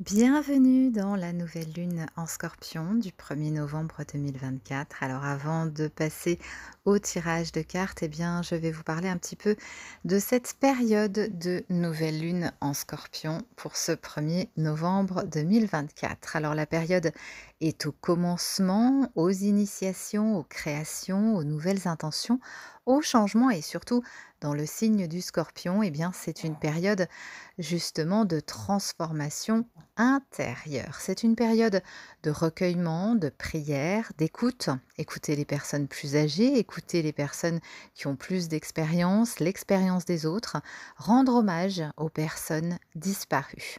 Bienvenue dans la nouvelle lune en Scorpion du 1er novembre 2024. Alors avant de passer au tirage de cartes, je vais vous parler un petit peu de cette période de nouvelle lune en Scorpion pour ce 1er novembre 2024. Alors la période est au commencement, aux initiations, aux créations, aux nouvelles intentions, aux changements et surtout dans le signe du Scorpion, c'est une période justement de transformation intérieure. C'est une période de recueillement, de prière, d'écoute. Écouter les personnes plus âgées, écouter les personnes qui ont plus d'expérience, l'expérience des autres, rendre hommage aux personnes disparues.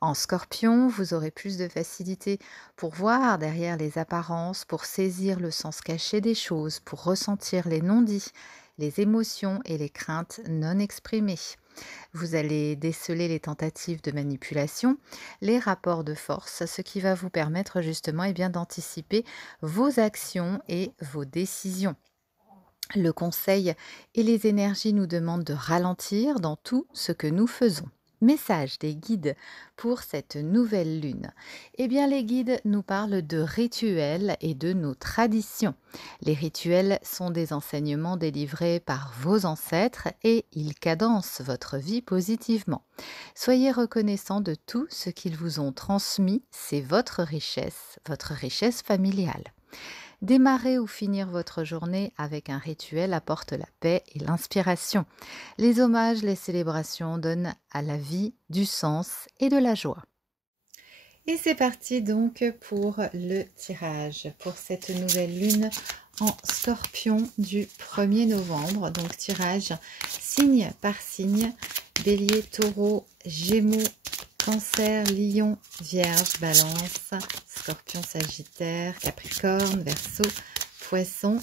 En Scorpion, vous aurez plus de facilité pour voir derrière les apparences, pour saisir le sens caché des choses, pour ressentir les non-dits, les émotions et les craintes non exprimées. Vous allez déceler les tentatives de manipulation, les rapports de force, ce qui va vous permettre justement d'anticiper vos actions et vos décisions. Le conseil et les énergies nous demandent de ralentir dans tout ce que nous faisons. Message des guides pour cette nouvelle lune. Les guides nous parlent de rituels et de nos traditions. Les rituels sont des enseignements délivrés par vos ancêtres et ils cadencent votre vie positivement. Soyez reconnaissant de tout ce qu'ils vous ont transmis, c'est votre richesse familiale. Démarrer ou finir votre journée avec un rituel apporte la paix et l'inspiration. Les hommages, les célébrations donnent à la vie du sens et de la joie. Et c'est parti donc pour le tirage pour cette nouvelle lune en Scorpion du 1er novembre. Donc tirage signe par signe, Bélier, Taureau, Gémeaux, Cancer, Lion, Vierge, Balance, Scorpion, Sagittaire, Capricorne, Verseau, Poisson.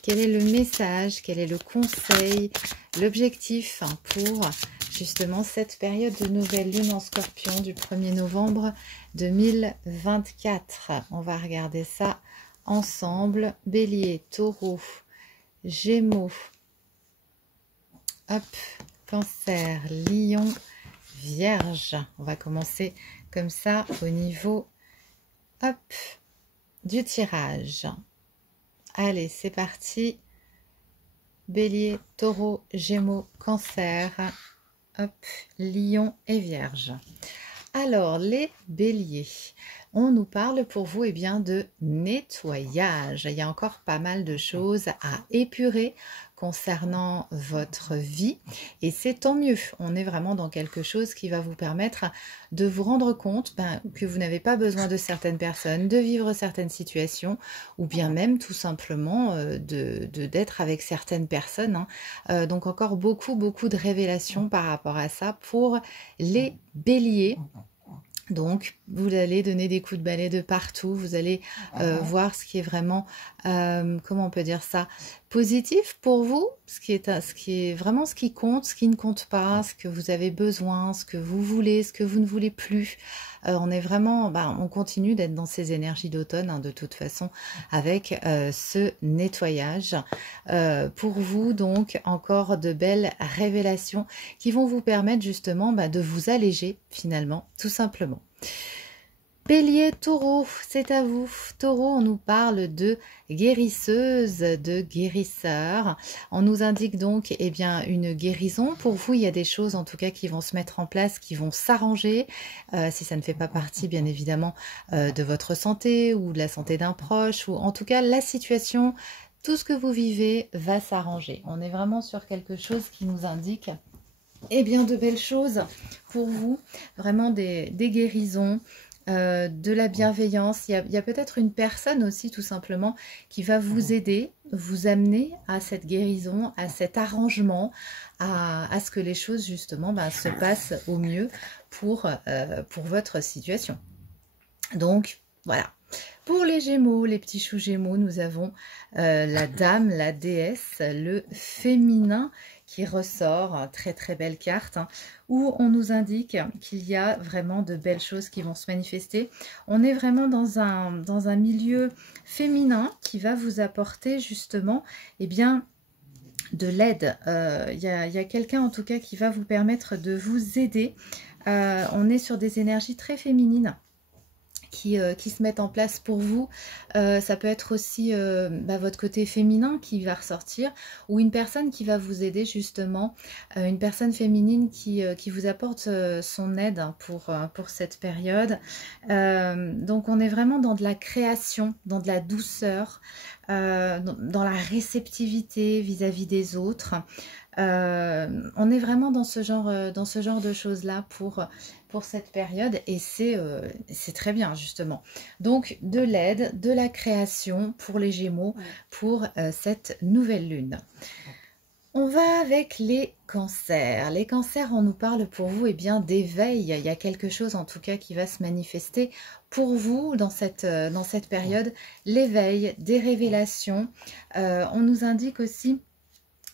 Quel est le message, quel est le conseil, l'objectif pour justement cette période de nouvelle lune en Scorpion du 1er novembre 2024? On va regarder ça ensemble. Bélier, Taureau, Gémeaux, hop, Cancer, Lion, Vierge. On va commencer comme ça au niveau hop, du tirage. Allez, c'est parti. Bélier, Taureau, Gémeaux, Cancer, hop, Lion et Vierge. Alors, les béliers, on nous parle pour vous de nettoyage. Il y a encore pas mal de choses à épurer concernant votre vie et c'est tant mieux. On est vraiment dans quelque chose qui va vous permettre de vous rendre compte que vous n'avez pas besoin de certaines personnes, de vivre certaines situations ou bien même tout simplement d'être avec certaines personnes. Donc encore beaucoup de révélations par rapport à ça pour les béliers. Donc, vous allez donner des coups de balai de partout, vous allez voir ce qui est vraiment, comment on peut dire ça, positif pour vous, ce qui est vraiment ce qui compte, ce qui ne compte pas, ce que vous avez besoin, ce que vous voulez, ce que vous ne voulez plus. On est vraiment, on continue d'être dans ces énergies d'automne, de toute façon, avec ce nettoyage. Pour vous, donc, encore de belles révélations qui vont vous permettre justement de vous alléger, finalement, tout simplement. Bélier, Taureau, c'est à vous. Taureau, on nous parle de guérisseuse, de guérisseur. On nous indique donc une guérison. Pour vous, il y a des choses en tout cas qui vont se mettre en place, qui vont s'arranger. Si ça ne fait pas partie bien évidemment de votre santé ou de la santé d'un proche, ou en tout cas la situation, tout ce que vous vivez va s'arranger. On est vraiment sur quelque chose qui nous indique de belles choses pour vous, vraiment des guérisons, de la bienveillance. Il y a peut-être une personne aussi tout simplement qui va vous aider, vous amener à cette guérison, à cet arrangement, à ce que les choses justement se passent au mieux pour votre situation. Donc voilà. Pour les Gémeaux, les petits choux Gémeaux, nous avons la dame, la déesse, le féminin qui ressort, très belle carte, où on nous indique qu'il y a vraiment de belles choses qui vont se manifester. On est vraiment dans un milieu féminin qui va vous apporter justement, de l'aide. Il y a quelqu'un en tout cas qui va vous permettre de vous aider On est sur des énergies très féminines qui se mettent en place pour vous. Ça peut être aussi votre côté féminin qui va ressortir, ou une personne qui va vous aider justement, une personne féminine qui vous apporte son aide pour cette période. Donc on est vraiment dans de la création, dans de la douceur, dans la réceptivité vis-à-vis des autres. On est vraiment dans ce genre de choses-là pour cette période, et c'est très bien justement. Donc de l'aide, de la création pour les Gémeaux, pour cette nouvelle lune. On va avec les cancers. Les cancers, on nous parle pour vous d'éveil. Il y a quelque chose en tout cas qui va se manifester pour vous dans cette période. L'éveil, des révélations. On nous indique aussi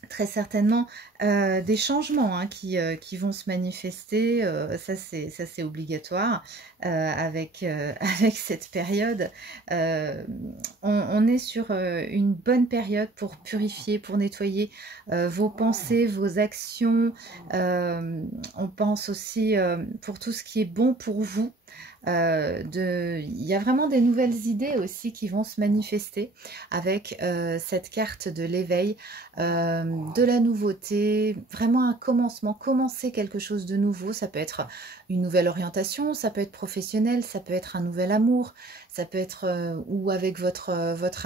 très certainement des changements qui vont se manifester, ça c'est obligatoire avec cette période. On est sur une bonne période pour purifier, pour nettoyer vos pensées, vos actions. On pense aussi pour tout ce qui est bon pour vous. Il y a vraiment des nouvelles idées aussi qui vont se manifester avec cette carte de l'éveil, de la nouveauté, vraiment un commencement, commencer quelque chose de nouveau. Ça peut être une nouvelle orientation, ça peut être professionnel, ça peut être un nouvel amour, ça peut être ou avec votre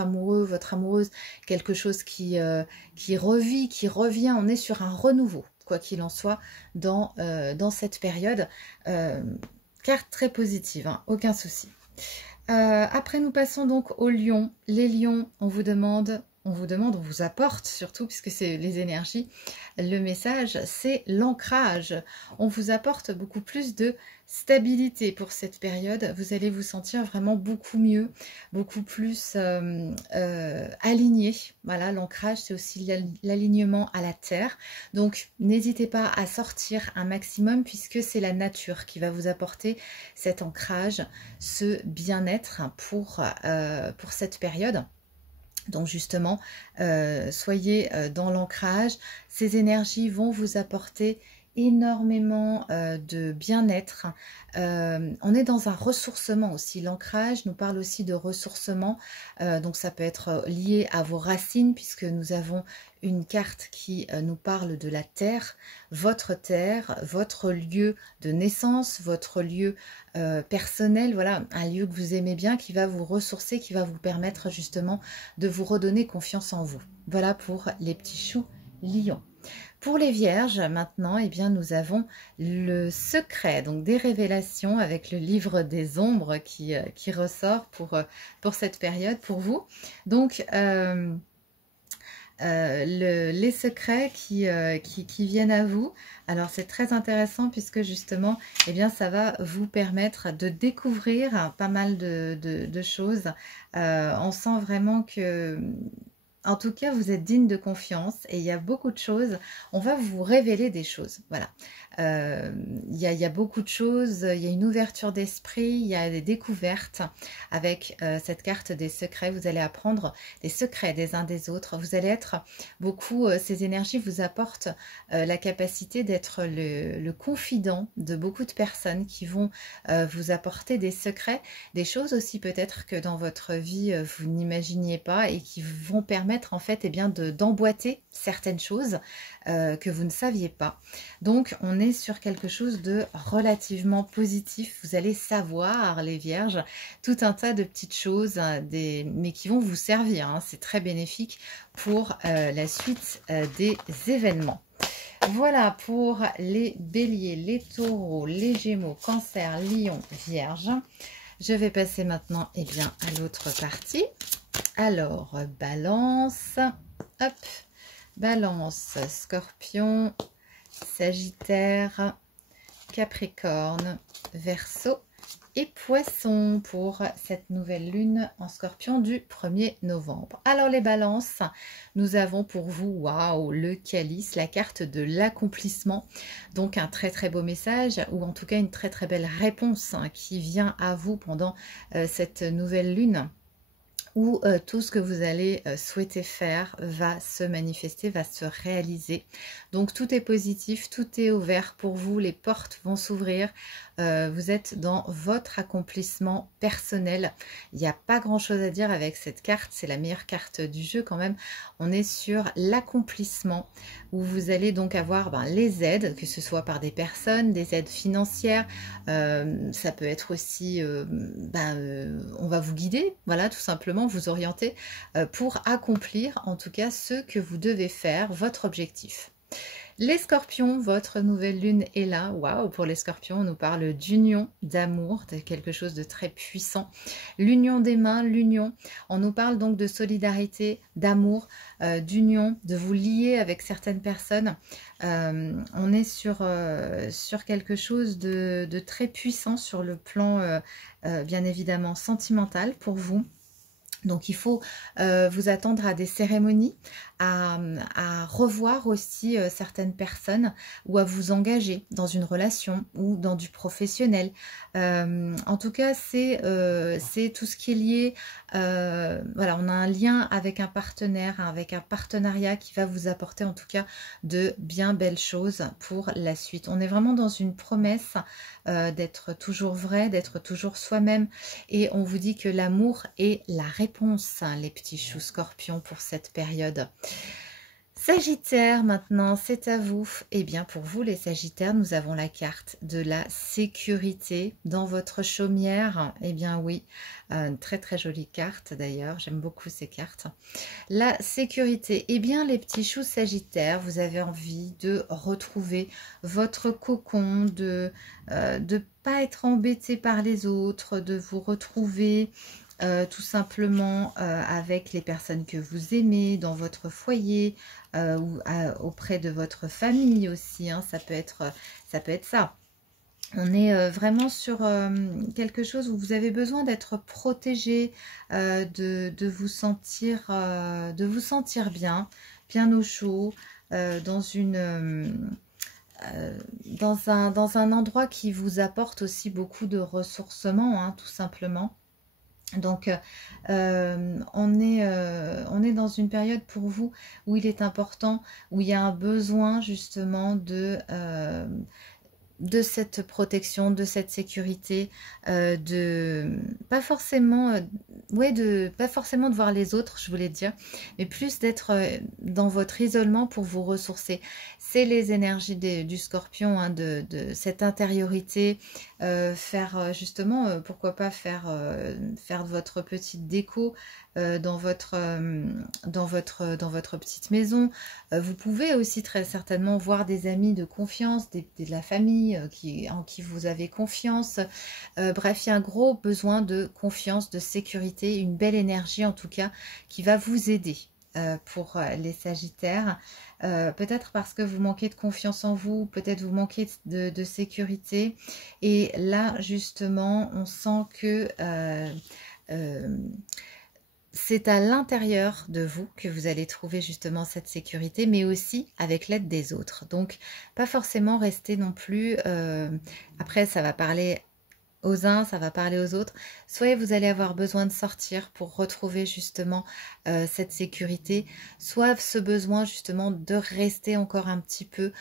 amoureux, votre amoureuse, quelque chose qui revit, qui revient. On est sur un renouveau, quoi qu'il en soit, dans cette période. Carte très positive, hein, aucun souci. Après, nous passons donc aux lions. Les lions, on vous apporte surtout, puisque c'est les énergies, le message, c'est l'ancrage. On vous apporte beaucoup plus de stabilité pour cette période. Vous allez vous sentir vraiment beaucoup mieux, beaucoup plus aligné. Voilà, l'ancrage, c'est aussi l'alignement à la terre. Donc, n'hésitez pas à sortir un maximum, puisque c'est la nature qui va vous apporter cet ancrage, ce bien-être pour cette période. Donc justement, soyez dans l'ancrage. Ces énergies vont vous apporter énormément de bien-être. On est dans un ressourcement aussi. L'ancrage nous parle aussi de ressourcement. Donc ça peut être lié à vos racines, puisque nous avons une carte qui nous parle de la terre, votre lieu de naissance, votre lieu personnel, voilà, un lieu que vous aimez bien, qui va vous ressourcer, qui va vous permettre justement de vous redonner confiance en vous. Voilà pour les petits choux lions. Pour les vierges, maintenant, nous avons le secret, donc des révélations avec le livre des ombres qui ressort pour cette période, pour vous. Donc, les secrets qui viennent à vous. Alors c'est très intéressant, puisque justement ça va vous permettre de découvrir pas mal de choses. On sent vraiment que, en tout cas, vous êtes digne de confiance, et il y a beaucoup de choses. On va vous révéler des choses. Voilà. Il y a beaucoup de choses. Il y a une ouverture d'esprit. Il y a des découvertes avec cette carte des secrets. Vous allez apprendre des secrets des uns des autres. Vous allez être beaucoup... ces énergies vous apportent la capacité d'être le confident de beaucoup de personnes qui vont vous apporter des secrets. Des choses aussi peut-être que dans votre vie, vous n'imaginiez pas, et qui vont permettre en fait d'emboîter certaines choses que vous ne saviez pas. Donc on est sur quelque chose de relativement positif. Vous allez savoir, les vierges, tout un tas de petites choses, mais qui vont vous servir, hein. C'est très bénéfique pour la suite des événements. Voilà pour les béliers, les taureaux, les gémeaux, cancer, lion, vierge. Je vais passer maintenant à l'autre partie. Alors, balance, hop, balance, scorpion, sagittaire, capricorne, verseau et poisson pour cette nouvelle lune en scorpion du 1er novembre. Alors les balances, nous avons pour vous, waouh, le calice, la carte de l'accomplissement. Donc un très très beau message, ou en tout cas une très très belle réponse qui vient à vous pendant cette nouvelle lune, où tout ce que vous allez souhaiter faire va se manifester, va se réaliser. Donc tout est positif, tout est ouvert pour vous, les portes vont s'ouvrir, vous êtes dans votre accomplissement personnel. Il n'y a pas grand chose à dire avec cette carte, c'est la meilleure carte du jeu quand même. On est sur l'accomplissement, où vous allez donc avoir les aides, que ce soit par des personnes, des aides financières, ça peut être aussi, on va vous guider, voilà, tout simplement, vous orienter pour accomplir en tout cas ce que vous devez faire, votre objectif. Les scorpions, votre nouvelle lune est là. Waouh, pour les scorpions, on nous parle d'union, d'amour, de quelque chose de très puissant. L'union des mains, l'union. On nous parle donc de solidarité, d'amour, d'union, de vous lier avec certaines personnes. On est sur quelque chose de très puissant sur le plan, bien évidemment, sentimental pour vous. Donc il faut vous attendre à des cérémonies, à revoir aussi certaines personnes ou à vous engager dans une relation ou dans du professionnel. En tout cas, c'est tout ce qui est lié, voilà, on a un lien avec un partenaire, avec un partenariat qui va vous apporter en tout cas de bien belles choses pour la suite. On est vraiment dans une promesse d'être toujours vrai, d'être toujours soi-même, et on vous dit que l'amour est la réponse, hein, les petits choux scorpions, pour cette période. Sagittaire, maintenant, c'est à vous. Eh bien, pour vous, les Sagittaires, nous avons la carte de la sécurité dans votre chaumière. Eh bien, oui, une très très jolie carte d'ailleurs. J'aime beaucoup ces cartes. La sécurité. Eh bien, les petits choux Sagittaires, vous avez envie de retrouver votre cocon, de pas être embêté par les autres, de vous retrouver tout simplement avec les personnes que vous aimez, dans votre foyer, ou auprès de votre famille aussi, hein, ça peut être ça. On est vraiment sur quelque chose où vous avez besoin d'être protégé, de vous sentir bien, bien au chaud, dans un endroit qui vous apporte aussi beaucoup de ressourcement, hein, tout simplement. Donc on est dans une période pour vous où il est important, où il y a un besoin justement de cette protection, de cette sécurité, de pas forcément pas forcément de voir les autres, je voulais dire, mais plus d'être dans votre isolement pour vous ressourcer. C'est les énergies du scorpion, hein, de cette intériorité, faire justement, pourquoi pas faire de votre petite déco dans votre petite maison. Vous pouvez aussi très certainement voir des amis de confiance, de la famille en qui vous avez confiance. Bref, il y a un gros besoin de confiance, de sécurité, une belle énergie en tout cas qui va vous aider pour les Sagittaires. Peut-être parce que vous manquez de confiance en vous, peut-être vous manquez de sécurité. Et là, justement, on sent que c'est à l'intérieur de vous que vous allez trouver justement cette sécurité, mais aussi avec l'aide des autres. Donc, pas forcément rester non plus... après, ça va parler aux uns, ça va parler aux autres. Soit vous allez avoir besoin de sortir pour retrouver justement cette sécurité, soit ce besoin justement de rester encore un petit peu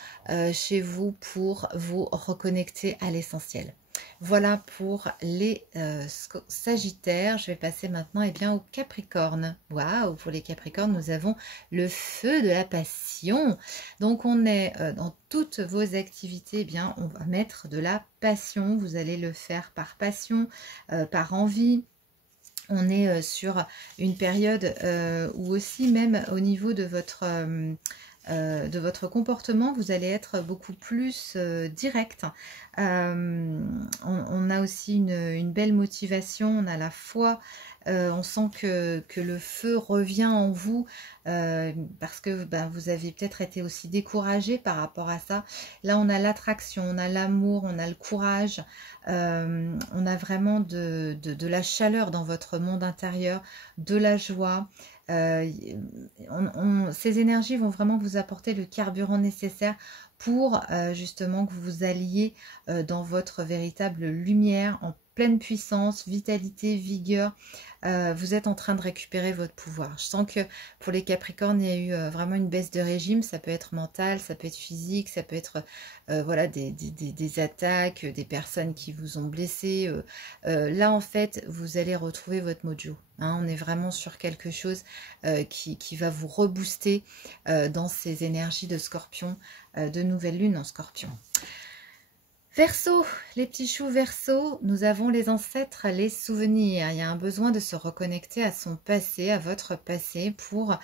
chez vous pour vous reconnecter à l'essentiel. Voilà pour les Sagittaires. Je vais passer maintenant au Capricorne. Waouh, pour les Capricornes, nous avons le feu de la passion. Donc on est dans toutes vos activités, on va mettre de la passion. Vous allez le faire par passion, par envie. On est sur une période où aussi même au niveau de votre comportement, vous allez être beaucoup plus direct. On a aussi une belle motivation, on a la foi, on sent que le feu revient en vous parce que vous avez peut-être été aussi découragé par rapport à ça. Là, on a l'attraction, on a l'amour, on a le courage, on a vraiment de la chaleur dans votre monde intérieur, de la joie. Ces énergies vont vraiment vous apporter le carburant nécessaire pour justement que vous alliez dans votre véritable lumière, en pleine puissance, vitalité, vigueur. Vous êtes en train de récupérer votre pouvoir. Je sens que pour les Capricornes, il y a eu vraiment une baisse de régime. Ça peut être mental, ça peut être physique, ça peut être voilà, des attaques, des personnes qui vous ont blessé. Là, en fait, vous allez retrouver votre mojo. Hein, on est vraiment sur quelque chose qui va vous rebooster dans ces énergies de Scorpion, de nouvelle lune en Scorpion. Verseau, les petits choux Verseau, nous avons les ancêtres, les souvenirs. Il y a un besoin de se reconnecter à son passé, à votre passé, pour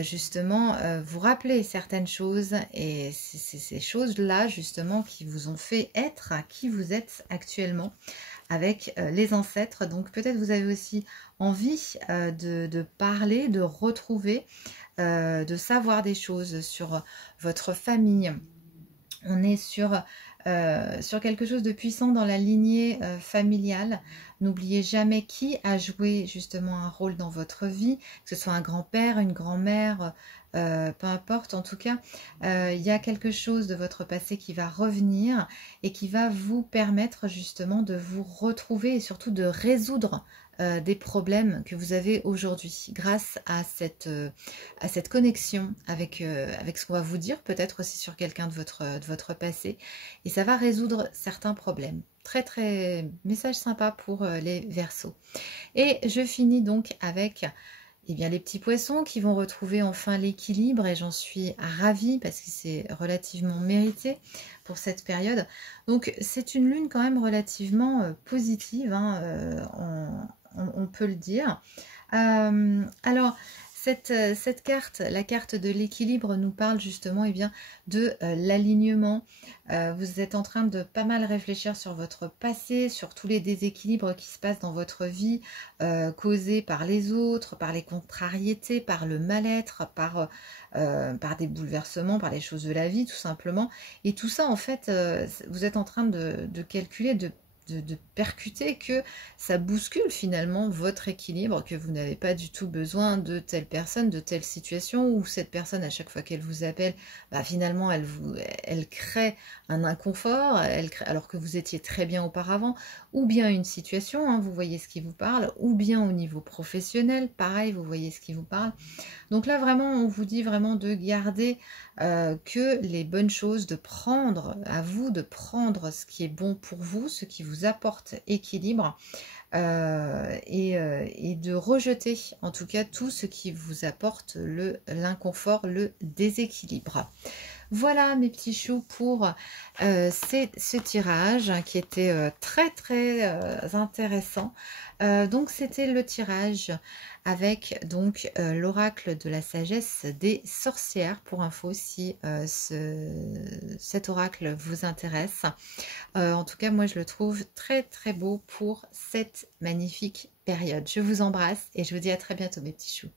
justement vous rappeler certaines choses. Et c'est ces choses-là, justement, qui vous ont fait être qui vous êtes actuellement avec les ancêtres. Donc peut-être vous avez aussi envie de parler, de retrouver, de savoir des choses sur votre famille. On est sur quelque chose de puissant dans la lignée familiale. N'oubliez jamais qui a joué justement un rôle dans votre vie, que ce soit un grand-père, une grand-mère, peu importe. En tout cas, il y a quelque chose de votre passé qui va revenir et qui va vous permettre justement de vous retrouver et surtout de résoudre des problèmes que vous avez aujourd'hui grâce à cette connexion avec ce qu'on va vous dire, peut-être aussi sur quelqu'un de votre passé, et ça va résoudre certains problèmes. Très très message sympa pour les Verseaux. Et je finis donc avec eh bien, les petits poissons qui vont retrouver enfin l'équilibre, et j'en suis ravie parce que c'est relativement mérité pour cette période. Donc c'est une lune quand même relativement positive, hein, on peut le dire. Alors, cette carte, la carte de l'équilibre, nous parle justement bien, de l'alignement. Vous êtes en train de pas mal réfléchir sur votre passé, sur tous les déséquilibres qui se passent dans votre vie, causés par les autres, par les contrariétés, par le mal-être, par des bouleversements, par les choses de la vie tout simplement. Et tout ça, en fait, vous êtes en train de calculer, de percuter que ça bouscule finalement votre équilibre, que vous n'avez pas du tout besoin de telle personne, de telle situation, où cette personne, à chaque fois qu'elle vous appelle, bah, finalement elle crée un inconfort, alors que vous étiez très bien auparavant, ou bien une situation, hein, vous voyez ce qui vous parle, ou bien au niveau professionnel, pareil, vous voyez ce qui vous parle. Donc là vraiment, on vous dit vraiment de garder que les bonnes choses, de prendre à vous, de prendre ce qui est bon pour vous, ce qui vous apporte équilibre, et de rejeter en tout cas tout ce qui vous apporte l'inconfort, le déséquilibre. Voilà mes petits choux pour ce tirage qui était très très intéressant. Donc c'était le tirage avec donc l'oracle de la sagesse des sorcières, pour info si cet oracle vous intéresse. En tout cas moi je le trouve très très beau pour cette magnifique période. Je vous embrasse et je vous dis à très bientôt mes petits choux.